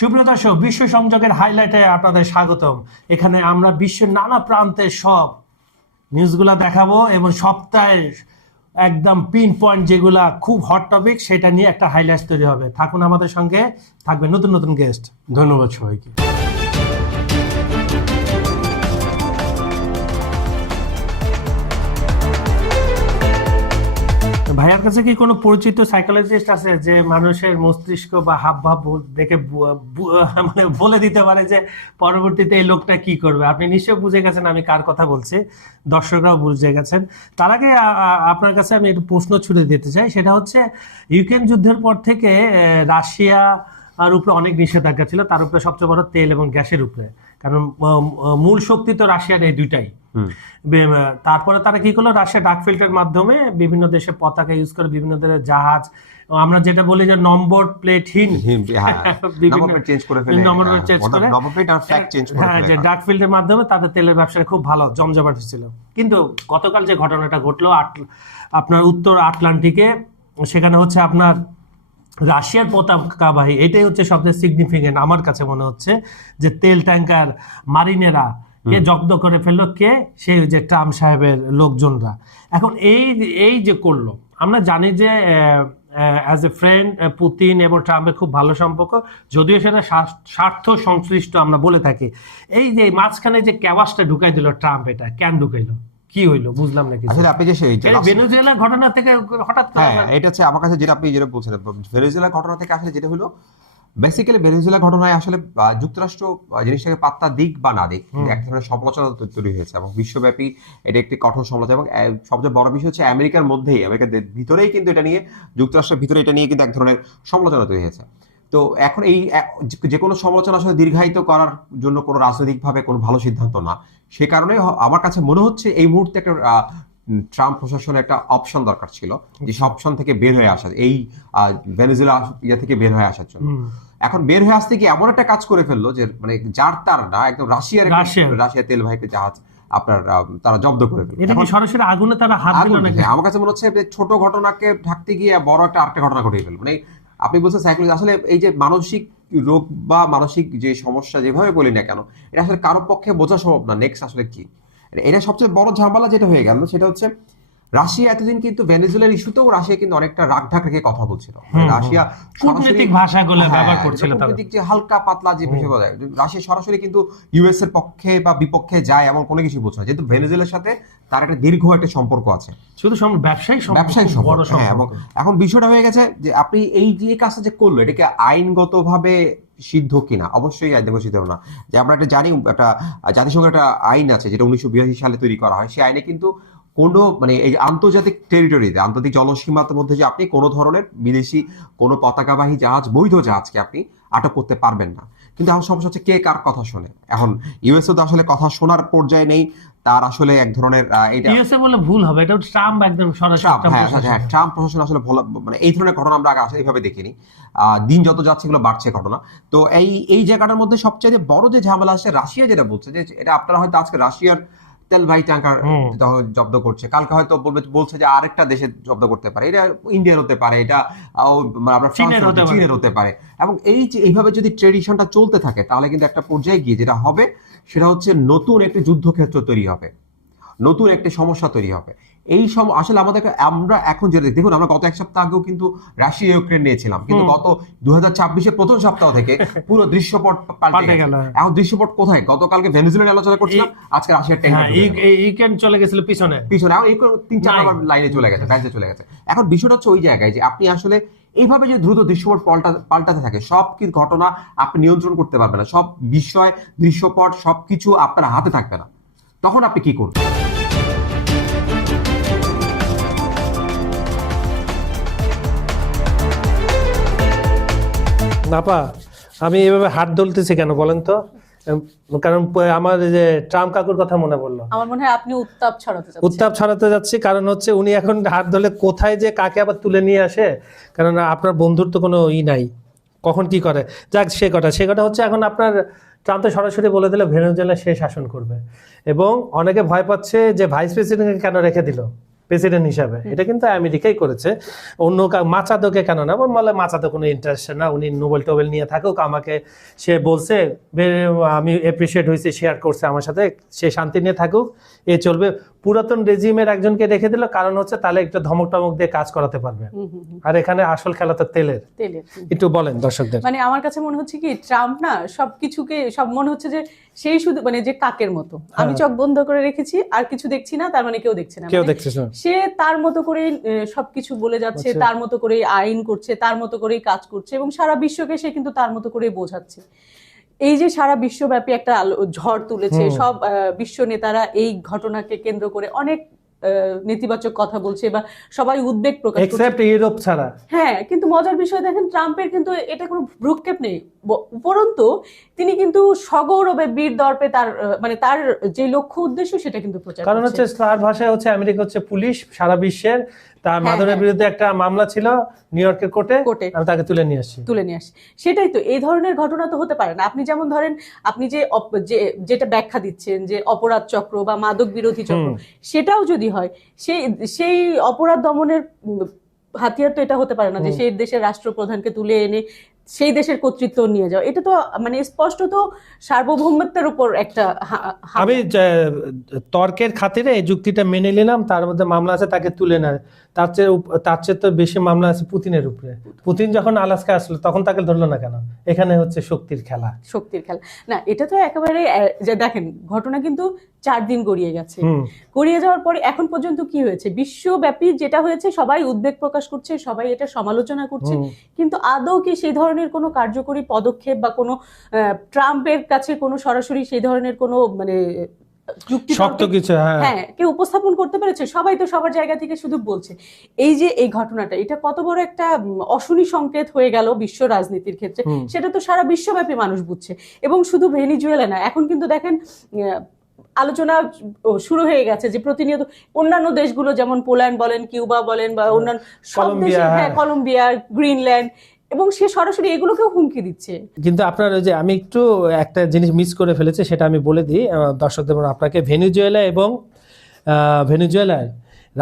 সুপ্রিয় দর্শক, বিশ্ব সংযোগের হাইলাইটে আপনাদের স্বাগতম। এখানে আমরা বিশ্বের নানা প্রান্তের সব নিউজগুলো দেখাবো এবং সপ্তাহের একদম পিন পয়েন্ট যেগুলা খুব হট টপিক সেটা নিয়ে একটা হাইলাইট তৈরি হবে। থাকুন আমাদের সঙ্গে, থাকবে নতুন নতুন গেস্ট। ধন্যবাদ সবাইকে। ভাইয়ার কাছে কি কোনো পরিচিত সাইকোলজিস্ট আছে যে মানুষের মস্তিষ্ক বা হাবভাব দেখে মানে বলে দিতে পারে যে পরবর্তীতে এই লোকটা কি করবে? আপনি নিশ্চয়ই বুঝে গেছেন আমি কার কথা বলছি, দর্শকরাও বুঝে গেছেন। তার আগে আপনার কাছে আমি একটু প্রশ্ন ছুড়ে দিতে চাই, সেটা হচ্ছে ইউক্রেন যুদ্ধের পর থেকে রাশিয়া আর উপরে অনেক নিষেধাজ্ঞা ছিল, তার উপরে সবচেয়ে বড় তেল এবং গ্যাসের উপরে, কারণ মূল শক্তি তো রাশিয়ার এই দুইটাই। তারপরে তারা কি করলো, রাশিয়া ডাক ফিল্টের মাধ্যমে বিভিন্ন দেশে পতাকা ইউজ করে, বিভিন্ন দেশের জাহাজ, আমরা যেটা বলি যে নম্বর প্লেটহীন ডাক ফিল্টের মাধ্যমে তাদের তেলের ব্যবসাটা খুব ভালো জমজমাট ছিল। কিন্তু গতকাল যে ঘটনাটা ঘটলো আপনার উত্তর আটলান্টিকে, সেখানে হচ্ছে আপনার রাশিয়ার পতাকাবাহী, এটাই হচ্ছে সবচেয়ে সিগনিফিকেন্ট আমার কাছে মনে হচ্ছে, যে তেল ট্যাঙ্কার মারিনেরা কে জব্দ করে ফেললো, কে? সেই যে ট্রাম্প সাহেবের লোকজনরা। এখন এই যে করলো, আমরা জানি যে অ্যাজ এ ফ্রেন্ড পুতিন এবং ট্রাম্পের খুব ভালো সম্পর্ক, যদিও সেটা স্বার্থ সংশ্লিষ্ট আমরা বলে থাকি। এই যে মাঝখানে যে ক্যাবাসটা ঢুকাই দিল ট্রাম্প, এটা কেন ঢুকাইলো, কি হইলো বুঝলাম না কিছু। আসলে আপনি যে ভেনেজুয়েলা ঘটনা থেকে হঠাৎ করে, এটা হচ্ছে আমার কাছে যেটা আপনি যেটা বলছেন, ভেনেজুয়েলা ঘটনা থেকে আসলে যেটা হলো, বেসিক্যালি ভেনেজুয়েলা ঘটনায় আসলে যুক্তরাষ্ট্র জিনিসটাকে পাত্তা দিক বা না দিক, এক ধরনের সমালোচনা তৈরি হয়েছে এবং বিশ্বব্যাপী এটা একটি কঠোর সমালোচনা। এবং সবচেয়ে বড় বিষয় হচ্ছে আমেরিকার মধ্যেই, আমেরিকার ভিতরেই কিন্তু এটা নিয়ে, যুক্তরাষ্ট্রের ভিতরে এটা নিয়ে কিন্তু এক ধরনের সমালোচনা তৈরি হয়েছে। তো এখন এই যে কোনো সমালোচনা আসলে দীর্ঘায়িত করার জন্য কোনো রাজনৈতিকভাবে কোনো ভালো সিদ্ধান্ত না। সে কারণে আমার কাছে মনে হচ্ছে এই মুহূর্তে একটা ট্রাম্প প্রশাসনের একটা অপশন দরকার ছিল, যে অপশন থেকে বের হয়ে আসা, এই ভেনেজুয়েলা থেকে বের হয়ে আসার জন্য। এখন বের হয়ে আসতে গিয়ে এমন একটা কাজ করে ফেললো যে মানে যার তার না, একদম রাশিয়া তেলবাহী জাহাজ আপনার তারা জব্দ করে ফেললো। এটা কি সরাসরি আগুনে তারা হাত দিল নাকি? আমার কাছে মনে হচ্ছে যে ছোট ঘটনাকে ঢাকতে গিয়ে বড় একটা আরেকটা ঘটনা ঘটিয়ে ফেললো। মানে আপনি বলছেন সাইকোলজি, আসলে এই যে মানসিক রোগ বা মানসিক যে সমস্যা যেভাবে বলি না কেন, এটা আসলে কারোর পক্ষে বোঝা সম্ভব না নেক্সট আসলে কি। এটা সবচেয়ে বড় ঝামেলা যেটা হয়ে গেল, সেটা হচ্ছে রাশিয়া এতদিন কিন্তু ভেনেজুয়েলার ইস্যুতেও রাশিয়া কিন্তু অনেকটা রাগঢাক রেখে কথা বলছিল। রাশিয়া কূটনৈতিক ভাষাগুলো ব্যবহার করছিল, কূটনৈতিক যে হালকা পাতলা যে বিষয় বলা যায়, রাশিয়া সরাসরি কিন্তু ইউএস এর পক্ষে বা বিপক্ষে যায় এমন কোনো কিছু বলছে না, যেহেতু ভেনেজুয়েলার সাথে তার একটা দীর্ঘ একটা সম্পর্ক আছে, শুধু ব্যবসায়িক সম্পর্ক। হ্যাঁ, এবং এখন বিষয়টা হয়ে গেছে যে আপনি এই যে কাজটা যে করলো, এটাকে আইনগতভাবে সিদ্ধ কিনা? অবশ্যই আইনগত সিদ্ধ না। যে আমরা একটা জানি, একটা জাতিসংঘের একটা আইন আছে যেটা 1982 সালে তৈরি করা হয়। সেই আইনে কিন্তু কোনো মানে এই আন্তর্জাতিক টেরিটরিতে, আন্তর্জাতিক জলসীমার মধ্যে যে আপনি কোনো ধরনের বিদেশি কোনো পতাকাবাহী জাহাজ, বৈধ জাহাজকে আপনি আটক করতে পারবেন না। কিন্তু এখন সমস্যা হচ্ছে কে কার কথা শোনে। এখন ইউএসএ তো আসলে কথা শোনার পর্যায়ে নেই, তার আসলে এক ধরনের এটা ইউএসএ বলে ভুল হবে, এটা ট্রাম্প একদম সরাসরি। হ্যাঁ, ট্রাম্প প্রশাসন আসলে মানে এই ধরনের ঘটনা আমরা আগে আসলে এইভাবে দেখিনি। দিন যত যাচ্ছে এগুলো বাড়ছে ঘটনা। তো এই জায়গাটার মধ্যে সবচেয়ে বড় যে ঝামেলা আছে, রাশিয়া যেটা বলছে যে এটা আপনারা হয়তো আজকে রাশিয়ার তেলবাহী ট্যাঙ্কার জব্দ করছে, কালকে হয়তো বলছে যে আরেকটা দেশে জব্দ করতে পারে, এটা ইন্ডিয়ার হতে পারে, এটা আপনার চীনের হতে পারে। এবং এইভাবে যদি ট্রেডিশনটা চলতে থাকে, তাহলে কিন্তু একটা পর্যায়ে গিয়ে যেটা হবে, সেটা হচ্ছে নতুন একটি যুদ্ধক্ষেত্র তৈরি হবে, নতুন একটি সমস্যা তৈরি হবে। এই আসলে আমরা এখন যে দেখুন, আমরা গত এক সপ্তাহ আগেও কিন্তু রাশিয়া ইউক্রেন নিয়েছিলাম, কিন্তু গত 2026-এর প্রথম সপ্তাহ থেকে পুরো দৃশ্যপট পাল্টে গেল। এখন দৃশ্যপট কোথায়? গতকালকে ভেনেজুয়েলার আলোচনা করছিলাম, আজকে রাশিয়ার ইউক্রেন চলে গেছিল পিছনে, এখন ইউক্রেন 3-4 নম্বর লাইনে চলে গেছে, ব্যাঞ্চে চলে গেছে। এখন বিষয়টা হচ্ছে ওই জায়গায় যে আপনি আসলে এইভাবে যে দ্রুত দৃশ্যপট পাল্টাতে থাকে, সব কিছু ঘটনা আপনি নিয়ন্ত্রণ করতে পারবেন না, সব বিষয় দৃশ্যপট সবকিছু আপনার হাতে থাকবে না, তখন আপনি কি করবেন? নাপা, আমি এভাবে হাত দলতেছি কেন বলেন তো? কারণ আমার যে ট্রাম্প কাকুর কথা মনে পড়লো। আমার মনে হয় আপনি উত্তাপ ছড়াতে যাচ্ছি, কারণ হচ্ছে উনি এখন হাত ধরলে কোথায় যে কাকে আবার তুলে নিয়ে আসে, কারণ আপনার বন্ধুর তো কোনো নাই, কখন কি করে। যাক, সে কথা হচ্ছে, এখন আপনার ট্রাম্প তো সরাসরি বলে দিল ভেনেজুয়েলা সে শাসন করবে, এবং অনেকে ভয় পাচ্ছে যে ভাইস প্রেসিডেন্টকে কেন রেখে দিল, প্রেসিডেন্ট হিসাবে, এটা কিন্তু আমেরিকাই করেছে, অন্য মাচাদোকে কেন না, বলে মাচাদো কোনো ইন্টারেস্ট না, উনি নোবেল টোবেল নিয়ে থাকুক, আমাকে সে বলছে আমি অ্যাপ্রিসিয়েট হয়েছি, শেয়ার করছে আমার সাথে, সে শান্তি নিয়ে থাকুক, এ চলবে। পুরাতন রেজিমের একজনকে রেখে দিল, কারণ হচ্ছে তাহলে একটু ধমক টমক দিয়ে কাজ করাতে পারবে। আর এখানে আসল খেলা তো তেলের। একটু বলেন দর্শকদের। মানে আমার কাছে মনে হচ্ছে কি ট্রাম্প না সবকিছুকে সব মনে হচ্ছে যে সেই শুধু মানে যে কাকের মতো, আমি চোখ বন্ধ করে রেখেছি আর কিছু দেখছি না, তার মানে কেউ দেখছে না, কেউ মানে দেখছে না। সে তার মতো করে সবকিছু বলে যাচ্ছে, তার মতো করে আইন করছে, তার মতো করেই কাজ করছে, এবং সারা বিশ্বকে সে কিন্তু তার মতো করে বোঝাচ্ছে। এই যে সারা বিশ্বব্যাপী একটা ঝড় তুলেছে, সব বিশ্ব নেতারা এই ঘটনাকে কেন্দ্র করে অনেক নেতিবাচক কথা বলছে বা সবাই উদ্বেগ প্রকাশ করছে, এক্সেপ্ট ইউরোপ ছাড়া। হ্যাঁ, কিন্তু মজার বিষয় দেখেন ট্রাম্পের কিন্তু এটা কোনো ভ্রুক্ষেপ নেই, উপরন্তু তিনি কিন্তু সগৌরবে বীর দর্পে তার মানে তার যে লক্ষ্য উদ্দেশ্য সেটা কিন্তু প্রচার কারণ করছে। হচ্ছে তার ভাষায় হচ্ছে আমেরিকা হচ্ছে পুলিশ সারা বিশ্বের, তার মাদনের বিরুদ্ধে একটা মামলা ছিল নিউ ইয়র্কের কোর্টে, আমি তাকে তুলে নিয়ে আসি। সেটাই তো, এই ধরনের ঘটনা তো হতে পারে না। আপনি যেমন ধরেন, আপনি যেটা ব্যাখ্যা দিচ্ছেন যে অপরাধ চক্র বা মাদক বিরোধী চক্র, সেটাও যদি হয়, সেই অপরাধ দমনের হাতিয়ার তো এটা হতে পারে না যে সেই দেশের রাষ্ট্রপ্রধানকে তুলে এনে সেই দেশের কর্তৃত্ব নিয়ে যাও। এটা তো মানে স্পষ্টত সার্বভৌমত্বের উপর একটা আমি তর্কের খাতিরে এই যুক্তিটা মেনে নিলাম, তার মধ্যে মামলা আছে, তাকে তুলে নেয়। তার চেয়ে তো বেশি মামলা আছে পুতিনের উপরে। পুতিন যখন আলাস্কা আসলো তখন তাকে ধরলো না কেন? এখানে হচ্ছে শক্তির খেলা না, এটা তো একেবারে যে দেখেন ঘটনা কিন্তু 4 দিন গড়িয়ে গেছে, গড়িয়ে যাওয়ার পরে এখন পর্যন্ত কি হয়েছে, বিশ্বব্যাপী যেটা হয়েছে সবাই উদ্বেগ প্রকাশ করছে, সবাই এটা সমালোচনা করছে, কিন্তু আদৌ কি সেই ধরনের কোনো কার্যকরী পদক্ষেপ বা কোনো ট্রাম্পের কাছে কোনো সরাসরি সেই ধরনের কোনো মানে শক্ত কিছু হ্যাঁ কেউ উপস্থাপন করতে পেরেছে? সবাই তো সবার জায়গা থেকে শুধু বলছে। এই যে এই ঘটনাটা, এটা কত বড় একটা অশনি সংকেত হয়ে গেল বিশ্ব রাজনীতির ক্ষেত্রে, সেটা তো সারা বিশ্বব্যাপী মানুষ বুঝছে। এবং শুধু ভেনিজুয়েলা না, এখন কিন্তু দেখেন আলোচনা শুরু হয়ে গেছে যে প্রতিনিয়ত অন্যান্য দেশগুলো যেমন পোল্যান্ড বলেন, কিউবা বলেন বা অন্যান্য সব দেশে, হ্যাঁ কলম্বিয়া, গ্রিনল্যান্ড, এবং সে সরাসরি এগুলোকেও হুমকি দিচ্ছে। কিন্তু আপনার ওই যে আমি একটু একটা জিনিস মিস করে ফেলেছি, সেটা আমি বলে দিই দর্শকদের, আপনাকে ভেনিজুয়েলায়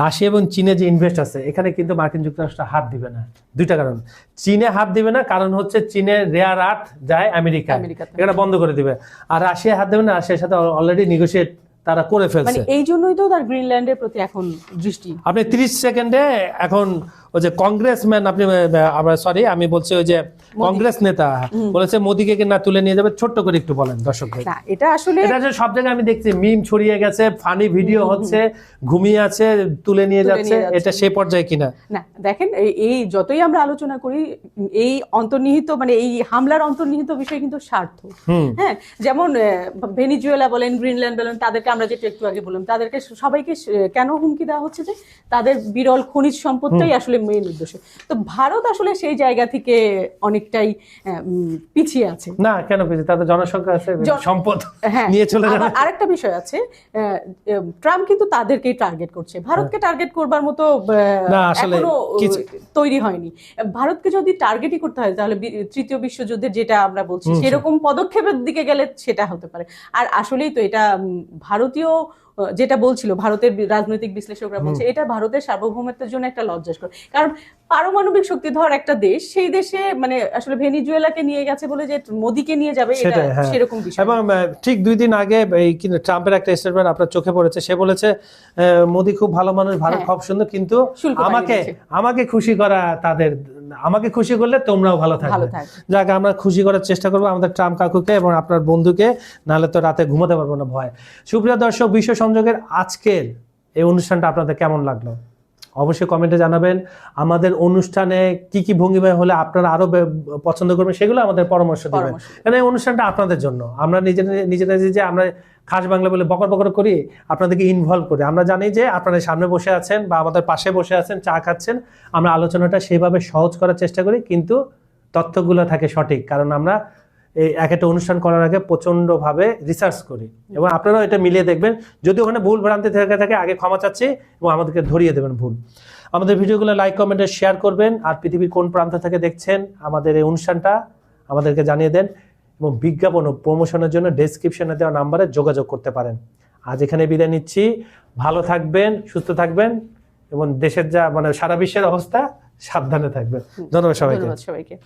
রাশিয়া এবং চীনে যে ইনভেস্ট আছে, এখানে কিন্তু মার্কিন যুক্তরাষ্ট্র হাত দিবে না। দুইটা কারণ, চীনে হাত দিবে না কারণ হচ্ছে চীনের রেয়ার আর্থ যায় আমেরিকা, এখানে বন্ধ করে দিবে। আর রাশিয়া হাত দেবে না, রাশিয়ার সাথে অলরেডি নেগোশিয়েট তারা করে ফেলছে। মানে এই জন্যই তো তার গ্রিনল্যান্ডের প্রতি এখন দৃষ্টি। আপনি 30 সেকেন্ডে এখন ওই যে কংগ্রেসম্যান, আমি বলছি ওই যে কংগ্রেস নেতা বলেছে মোদিকে না তুলে নিয়ে যাবে, ছোট্ট করে একটু বলেন দর্শকদের। না, এটা আসলে সব জায়গায় আমি দেখছি মিম ছড়িয়ে গেছে, ফানি ভিডিও হচ্ছে, ঘুমিয়ে আছে, তুলে নিয়ে যাচ্ছে, এটা সেই পর্যায়ে কিনা? না দেখেন, এই যতই আমরা আলোচনা করি, এই অন্তর্নিহিত মানে এই হামলার অন্তর্নিহিত বিষয় কিন্তু স্বার্থ। হ্যাঁ, যেমন ভেনিজুয়েলা বলেন, গ্রিনল্যান্ড বলেন, তাদেরকে আমরা যেটা একটু আগে বললাম, তাদেরকে সবাইকে কেন হুমকি দেওয়া হচ্ছে? যে তাদের বিরল খনিজ সম্পদটাই আসলে মেইন উদ্দেশ্য। তো ভারত আসলে সেই জায়গা থেকে অনেকটাই পিছিয়ে আছে। না, কেন পিছিয়ে? তাদের জনসংখ্যা আছে, সম্পদ নিয়ে চলে যাবে। আরেকটা বিষয় আছে, ট্রাম্প কিন্তু তাদেরকেই টার্গেট করছে, ভারতকে টার্গেট করবার মতো এখনো তৈরি হয়নি। ভারতকে যদি টার্গেটই করতে হয়, তাহলে তৃতীয় বিশ্বযুদ্ধের যেটা আমরা বলছি সেরকম পদক্ষেপের দিকে গেলে সেটা হতে পারে। আর আসলেই তো এটা ভারতীয় যেটা বলছিল, ভারতের রাজনৈতিক বিশ্লেষকরা বলছে এটা ভারতের সার্বভৌমত্বের জন্য একটা লজ্জাস্কর। কারণ পারমাণবিক শক্তিধর একটা দেশ, সেই দেশে মানে আসলে ভেনিজুয়েলাকে নিয়ে গেছে বলে যে মোদিকে নিয়ে যাবে, এটা সেরকম বিষয়। এবং ঠিক 2 দিন আগে এই ট্রাম্পের একটা স্টেটমেন্ট আপনার চোখে পড়েছে, সে বলেছে মোদি খুব ভালো মানুষ, ভারত খুব সুন্দর, কিন্তু আমাকে খুশি করা তাদের, আমাকে খুশি করলে তোমরাও ভালো থাকবে। যাক, আমরা খুশি করার চেষ্টা করবো আমাদের ট্রাম্প কাকুকে এবং আপনার বন্ধুকে, নাহলে তো রাতে ঘুমাতে পারবো না ভয়। সুপ্রিয় দর্শক, বিশ্ব সংযোগের আজকের এই অনুষ্ঠানটা আপনাদের কেমন লাগলো অবশ্যই কমেন্টে জানাবেন। আমাদের অনুষ্ঠানে কি কি ভঙ্গিমায় হলে আপনারা আরো পছন্দ করবেন সেগুলো আমাদের পরামর্শ দেবেন, কারণ এই অনুষ্ঠানটা আপনাদের জন্য। আমরা নিজেরা যে আমরা খাস বাংলা বলে বকর বকর করি, আপনাদেরকে ইনভলভ করি। আমরা জানি যে আপনারা সামনে বসে আছেন বা আমাদের পাশে বসে আছেন, চা খাচ্ছেন, আমরা আলোচনাটা সেইভাবে সহজ করার চেষ্টা করি, কিন্তু তথ্যগুলো থাকে সঠিক, কারণ আমরা এই একটা অনুষ্ঠান করার আগে প্রচণ্ডভাবে রিসার্চ করি, এবং আপনারাও এটা মিলিয়ে দেখবেন। যদি ওখানে ভুল ভ্রান্তি থেকে থাকে আগে ক্ষমা চাচ্ছি, এবং আমাদেরকে ধরিয়ে দেবেন ভুল। আমাদের ভিডিওগুলো লাইক কমেন্টে শেয়ার করবেন, আর পৃথিবীর কোন প্রান্ত থেকে দেখছেন আমাদের এই অনুষ্ঠানটা আমাদেরকে জানিয়ে দেন, এবং বিজ্ঞাপন ও প্রমোশনের জন্য ডেসক্রিপশনে দেওয়া নাম্বারে যোগাযোগ করতে পারেন। আজ এখানে বিদায় নিচ্ছি, ভালো থাকবেন, সুস্থ থাকবেন, এবং দেশের যা মানে সারা বিশ্বের অবস্থা, সাবধানে থাকবেন। ধন্যবাদ সবাইকে। ধন্যবাদ সবাইকে।